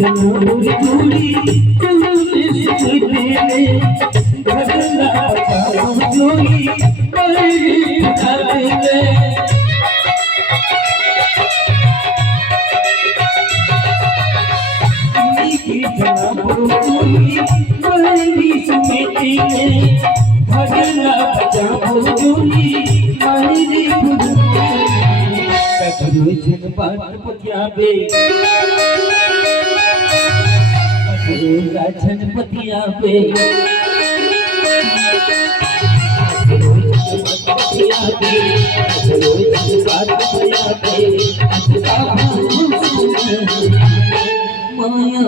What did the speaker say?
जनूर दूरी तुझे सुनने भगला पाओ जोई मेरी धरती की जनूर दूरी मेरी सुनने भगला पाओ जोई मेरी करो जन बात पतियाबे जनपतिया पे माया